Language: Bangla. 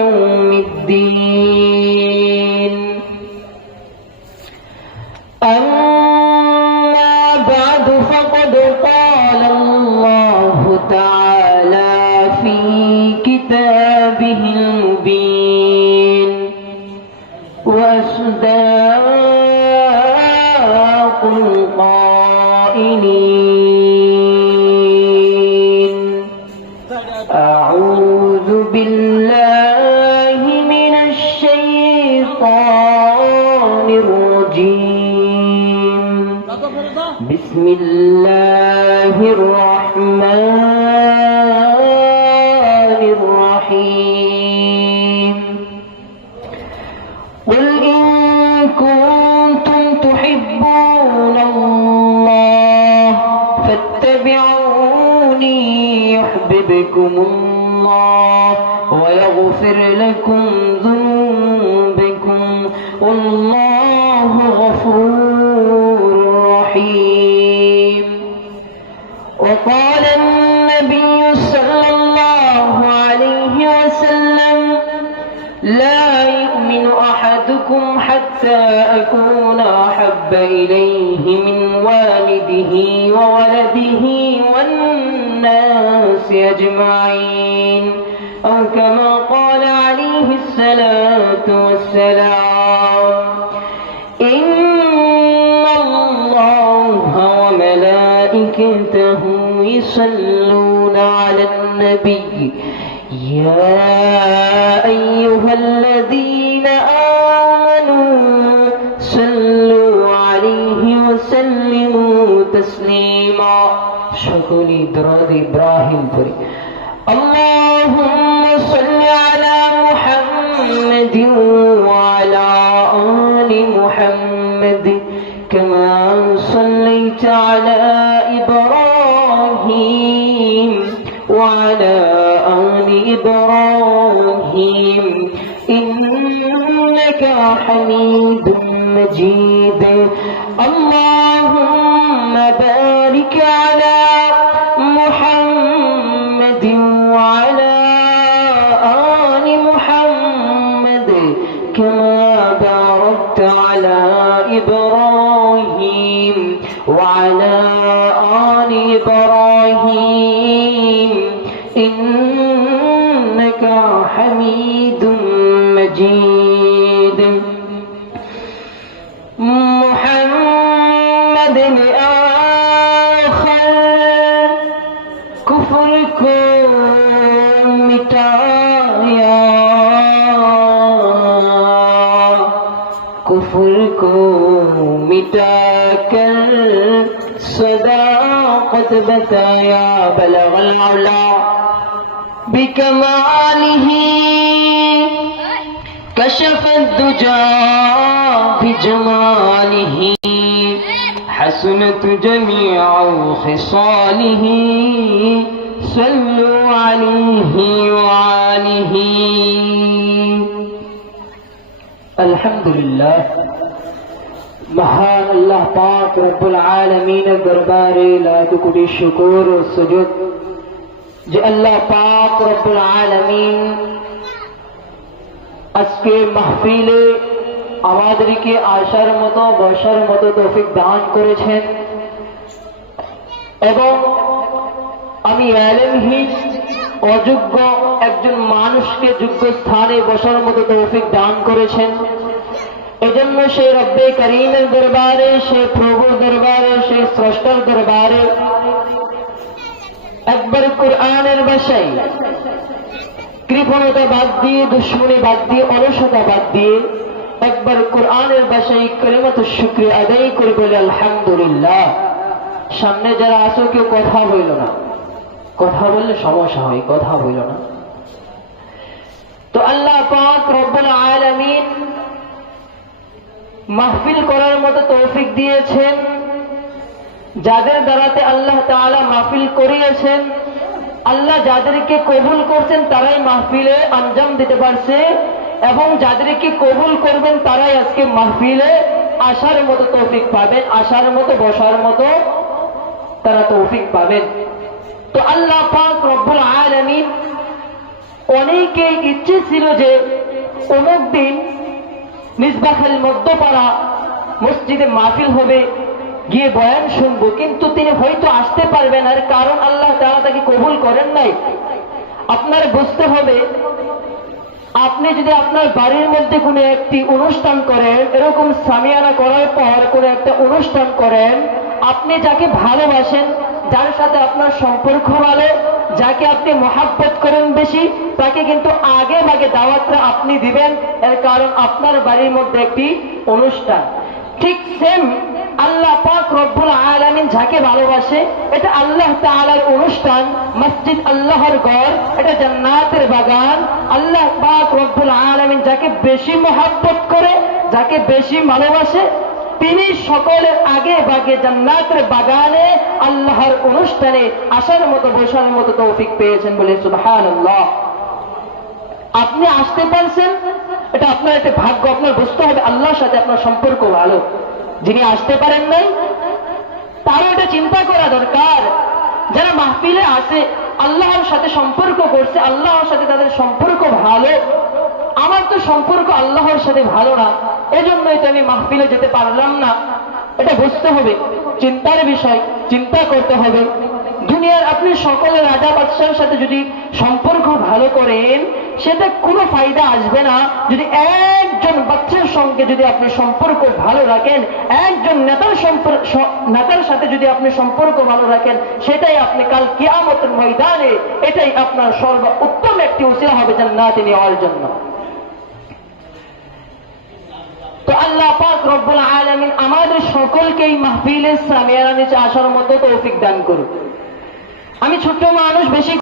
يوم الدين. أما بعد فقد قال الله تعالى في كتابه المبين وأصداق القائلين: أعوذ بالله من الشيطان الرجيم. بسم الله الرحمن الرحيم. قل إن كنتم تحبون الله فاتبعوني يحببكم الله ويغفر لكم ذنوبكم والله غفور رحيم. وقال النبي صلى الله عليه وسلم: لا يؤمن أحدكم حتى أكون أحب إليه من والده وولده والناس أجمعين، أو كما قال عليه الصلاة والسلام. إن الله وملائكته يصلون على النبي يا أيها الذين آمنوا صلوا عليه وسلموا تسليما. شكري درود إبراهيم فري. اللهم صل على محمد وعلى آل محمد كما صليت على إبراهيم وعلى آل إبراهيم إنك حميد مجيد. اللهم بارك على محمد وعلى آل محمد كما باركت على إبراهيم وعلى آل إبراهيم إنك حميد مجيد. محمد آخر كفر کو مٹایا، کفر کو مٹا کر صداقت بتایا. بلغ العلا بكماله كشف الدجى بجماله حسنت جميع خصاله صلوا عليه وآله. الحمدللہ महान अल्लाह पाक रब्बुल आलमीन दरबारे लाख कोटि शुक्र और सुजूद যে আল্লাহ পাক রব্বুল আলামিন আজকে মাহফিলে আমাদেরকে আসার মতো বসার মতো তৌফিক দান করেছেন এবং আমি আলেমহীন অযোগ্য একজন মানুষকে যোগ্য স্থানে বসার মতো তৌফিক দান করেছেন। এজন্য সেই রব্বে করিমের দরবারে, সেই প্রভুর দরবারে, সেই স্রষ্টার দরবারে একবার কোরআনের ভাষায় কৃপণতা বাদ দিয়ে, দুশ্মনী বাদ দিয়ে, অলসতা বাদ দিয়ে একবার কোরআনের ভাষায় কালিমাতু শুকরিয়া আদায় করে বলে আলহামদুলিল্লাহ। সামনে যারা আছো কেউ কথা বইল না, কথা বললে সমস্যা হয়, কথা বইল না। তো আল্লাহ পাক রব্বুল আলামিন মাহফিল করার মতো তৌফিক দিয়েছেন, যাদের দ্বারাতে আল্লাহ তাআলা মাহফিল করিয়েছেন, আল্লাহ যাদেরকে কবুল করছেন তারাই মাহফিলে আঞ্জাম দিতে পারছে এবং যাদেরকে কবুল করবেন তারাই আজকে মাহফিলে আসার মতো তৌফিক পাবেন, আসার মতো বসার মতো তারা তৌফিক পাবেন। তো আল্লাহ পাক রব্বুল আলামিন অনেকেই ইচ্ছে ছিল যে অমুক দিন মিসবাখাল মধ্যপাড়া মসজিদে মাহফিল হবে, গিয়ে বয়ান শুনবো, কিন্তু তিনি হয়তো আসতে পারবেন আর কারণ আল্লাহ তাআলা তাকে কবুল করেন নাই। আপনার বুঝতে হবে, আপনি যদি আপনার বাড়ির মধ্যে কোনো একটি অনুষ্ঠান করেন, এরকম সামিয়ানা করার পর কোনো একটা অনুষ্ঠান করেন, আপনি যাকে ভালোবাসেন, যার সাথে আপনার সম্পর্ক ভালো, যাকে আপনি মহাব্বত করেন বেশি, তাকে কিন্তু আগে ভাগে দাওয়াতটা আপনি দিবেন, এর কারণ আপনার বাড়ির মধ্যে একটি অনুষ্ঠান। ঠিক সেম আল্লাহ পাক রব্বুল আলামিন যাকে ভালোবাসে, এটা আল্লাহ তাআলার অনুষ্ঠান, মসজিদ আল্লাহর ঘর, এটা জান্নাতের বাগান। আল্লাহ পাক রব্বুল আলামিন যাকে বেশি মহব্বত করে, যাকে বেশি ভালোবাসে, তিনি সকলের আগে ভাগে জান্নাতের বাগানে আল্লাহর অনুষ্ঠানে আসার মতো বসার মতো তৌফিক পেয়েছেন বলে সুবহানাল্লাহ। আপনি আসতে পারছেন, এটা আপনার একটা ভাগ্য। আপনার বুঝতে হবে আল্লাহর সাথে আপনার সম্পর্ক ভালো। যিনি আসতে পারেন নাই, তারও এটা চিন্তা করা দরকার। যারা মাহফিলে আসে, আল্লাহর সাথে সম্পর্ক করছে, আল্লাহর সাথে তাদের সম্পর্ক ভালো। আমার তো সম্পর্ক আল্লাহর সাথে ভালো না, এজন্যই তো আমি মাহফিলে যেতে পারলাম না। এটা বুঝতে হবে, চিন্তার বিষয়, চিন্তা করতে হবে। দুনিয়ার আপনি সকলের রাজা বাদশার সাথে যদি সম্পর্ক ভালো করেন, সেটা কোনো ফায়দা আসবে না যদি একজন বাচ্চার সঙ্গে যদি আপনি সম্পর্ক ভালো রাখেন, একজন নেতার সাথে যদি আপনি সম্পর্ক ভালো রাখেন, সেটাই আপনি কাল কিয়ামতের ময়দানে এটাই আপনার সর্বোত্তম একটি উসিলা হবে জান্নাতে নেওয়ার জন্য। তো আল্লাহ পাক রব্বুল আলামিন আমাদের সকলকে এই মাহফিলে সামিয়ানা নিচে আসার মতো তৌফিক দান করুন। আমি ছোট্ট মানুষ, বেশি